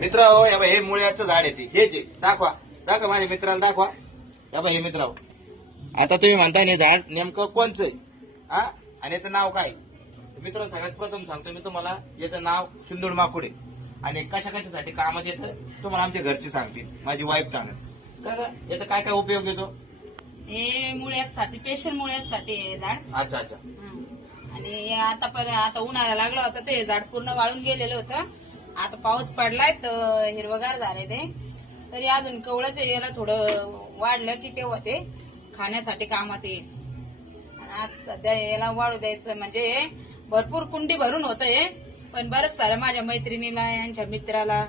मित्र हो, हे मुळ्याचं झाड आहे ते, हे जे दाखवा दाखवा माझ्या मित्राला दाखवा. हे मित्र हो, आता तुम्ही म्हणताय हे झाड नेमकं कोणचं आहे हा, आणि याचं नाव काय? मित्र सगळ्यात प्रथम सांगतो मी तुम्हाला, याचं नाव शिंदूड माकुड आहे. आणि कशा कशासाठी कामात येतं तुम्हाला आमच्या घरचे सांगतील, माझी वाईफ सांगेल का याचा काय काय उपयोग येतो. हे मुळ्यासाठी, स्पेशल मुळ्यासाठी हे झाड. अच्छा अच्छा. आणि आता उन्हाळा लागला होता ते झाड पूर्ण वाळून गेलेलं होतं. आता पाऊस पडलाय तर हिरवगार झाले ते. तरी अजून कवळच याला थोडं वाढलं की तेव्हा ते खाण्यासाठी कामात येईल. आज सध्या याला वाढू द्यायचं म्हणजे भरपूर कुंडी भरून होतं हे. पण बरंच सारं माझ्या मैत्रिणीला, यांच्या मित्राला,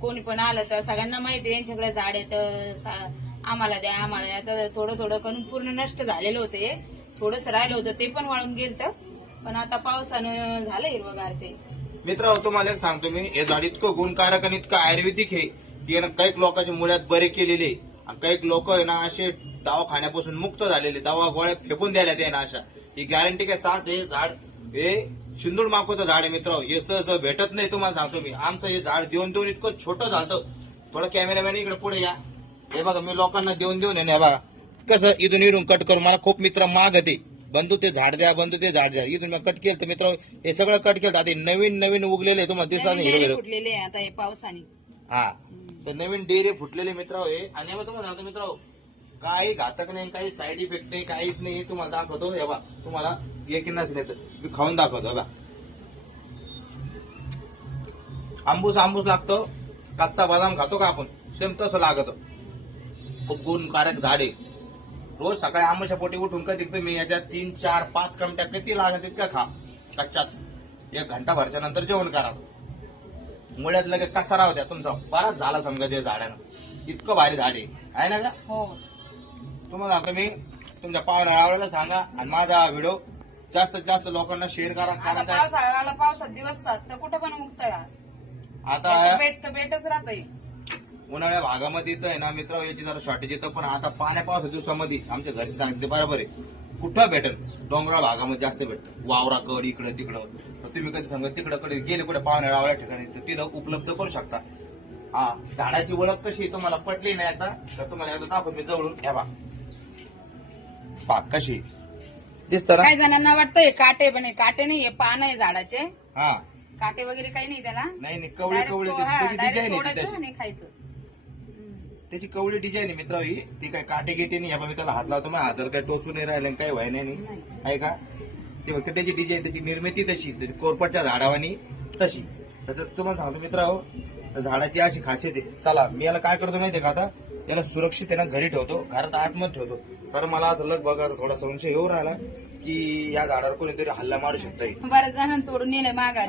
कोणी पण आलं तर सगळ्यांना माहिती यांच्याकडे झाड येतं, आम्हाला द्या आम्हाला द्या. तर थोडं थोडं करून पूर्ण नष्ट झालेलं होतं हे. थोडंच राहिलं होतं ते पण वाळून गेलं. पण आता पावसानं झालं हिरवगार ते. मित्र तुम्हाला एक सांगतो मी, हे झाड इतकं गुणकारक आणि इतकं आयुर्वेदिक आहे की काही लोकांच्या मुळ्यात बरे केलेले, आणि काही लोक आहे ना असे दवाखान्यापासून मुक्त झालेले, दवा गोळ्या फेकून द्यायला ते ना अशा. ही गॅरंटी काय साथ हे झाड हे शिंदूड माकोचं झाड आहे मित्र. हे सहज भेटत नाही तुम्हाला सांगतो मी. आमचं हे झाड देऊन देऊन इतकं छोटं झालं. थोडं कॅमेरामॅन इकडे पुढे या. हे बघा मी लोकांना देऊन देऊन हे बघा कसं इथून इथून कट करून, मला खूप मित्र मागते बंधू ते झाड द्या, बंधू ते झाड द्या. इथून मी कट केलं तर मित्र हे सगळं कट केलं. आता नवीन नवीन उगलेले तुम्हाला दिसत नाही फुटलेले आता हे पावसाने. हा, तर नवीन डेरे फुटलेले मित्र हे. आणि तुम्हाला सांगतो मित्र काही घातक नाही, काही साईड इफेक्ट नाही, काहीच नाही. तुम्हाला दाखवतो हे बा, तुम्हाला एकीनाच नाही तर मी खाऊन दाखवतो बा. आंबूस आंबूस लागतो, कच्चा बदाम खातो का आपण, सेम तसं लागत. खूप गुणकारक झाड आहे. रोज सकाळी आंब्याच्या पोटी उठून कधी मी याच्यात 3, 4, 5 कमट्या किती लागत तितक्या खा कच्चाच. 1 घंटा भरच्या नंतर जेवण करा. मुळ्यात लगेच कसा राहू द्या तुमचा बराच झाला समजा ते झाडानं. इतकं भारी झाड आहे ना का. हो, तुम्हाला आता मी तुमच्या पाहुण्याला सांगा आणि माझा व्हिडिओ जास्तीत जास्त लोकांना शेअर करा. कारण पावसात दिवस तर कुठे पण मुक्त आता भेटच राहतंय. उन्हाळ्या भागामध्ये तर आहे ना मित्र याची जरा शॉर्टेज येतं. पण आता पावसाच्या दिवसामध्ये आमच्या घरी सांगते बरोबर आहे, कुठं भेटेल डोंगराळ भागामध्ये जास्त भेटतं. वावराकड इकडं तिकडं. तर तुम्ही कधी समजा तिकडं कडे गेले कुठे पाहुण्याळ्या ठिकाणी तर तिथं उपलब्ध करू शकता. हा, झाडाची ओळख कशी तुम्हाला पटली नाही आता तर तुम्हाला एकदा दाखवून मी जवळून घ्या बा कशी दिसतं. काही जणांना वाटतंय काटे, पण काटे नाही, पान आहे झाडाचे. हा, काटे वगैरे काही नाही त्याला. नाही कवळे कवळे त्याची डिझाईन आहे आणि खायचं. त्याची कवळी डिझाईन आहे मित्र ही. ती काय काटे गिटे नाही. मी त्याला हात लावतो, माझ्या हाताला काही टोचून नाही राहिलं, काही व्हाय नाही आहे का. ते फक्त त्याची डिझाईन, त्याची निर्मिती तशी, त्याची कोरपटच्या झाडावानी तशी. तर तुम्हाला सांगतो मित्र झाडाची अशी खासियत आहे. चला मी याला काय करतो माहितीये का, आता याला सुरक्षित आहे ना घरी ठेवतो, घरात आतमध्ये ठेवतो. कारण मला असं बघा थोडा संशय येऊ राहिला की या झाडावर कोणीतरी हल्ला मारू शकतोय. बऱ्याच जणांना तोडून नेले मागा.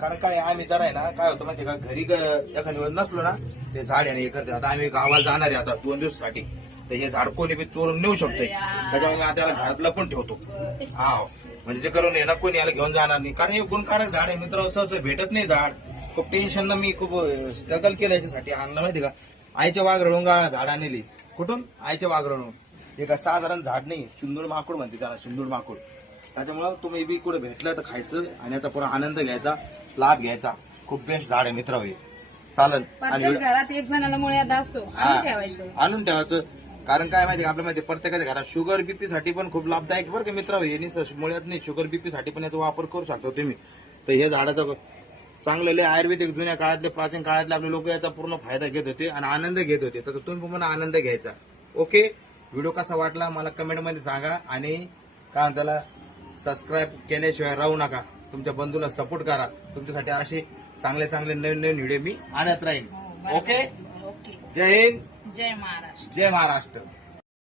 कारण काय आम्ही जरा आहे ना काय होतं माहिती का, घरी एखाद्या वेळेस नसलो ना ते झाड आहे ना हे करते. आता आम्ही गावाला जाणार आहे आता 2 दिवसासाठी, तर हे झाड कोणी बी चोरून नेऊ शकतोय. त्याच्यामुळे आता त्याला घरात लपून ठेवतो. हा, म्हणजे ते करून ना कोणी याला घेऊन जाणार नाही. कारण हे गुणकारक झाड आहे मित्र, असं भेटत नाही झाड. खूप टेन्शन मी खूप स्ट्रगल केलं याच्यासाठी. आणलं माहिती का, आईच्या वाघरडून झाड आणली. कुठून? आईच्या वाघरडून. हे का साधारण झाड नाही, शिंदूड माकूड म्हणते त्याला, शिंदूड माकूड. त्याच्यामुळं तुम्ही बी कुठे भेटलं तर खायचं आणि आता पुरा आनंद घ्यायचा, लाभ घ्यायचा. खूप बेस्ट झाड आहे मित्र हे. चालन. आणि घरात एक जणाला मुळ्यात असतो, आणून ठेवायचं. कारण काय माहिती आपल्या माहिती प्रत्येकाच्या घरात शुगर बीपी साठी पण खूप लाभदायक बरं का मित्र हे. नुसतं मुळ्यात नाही, शुगर बीपी साठी पण याचा वापर करू शकता तुम्ही. तर हे झाडाचं चांगलेले आयुर्वेदिक जुन्या काळातले प्राचीन काळातले आपले लोक याचा पूर्ण फायदा घेत होते आणि आनंद घेत होते. तर तुम्ही पण आनंद घ्यायचा. ओके, व्हिडिओ कसा वाटला मला कमेंटमध्ये सांगा. आणि काय त्याला सबस्क्राईब केल्याशिवाय राहू नका. तुमच्या बंधूला सपोर्ट करा. तुमच्यासाठी असे चांगले चांगले नवीन नवीन व्हिडिओ मी आणत राहीन. ओके, जय हिंद, जय महाराष्ट्र. जय महाराष्ट्र.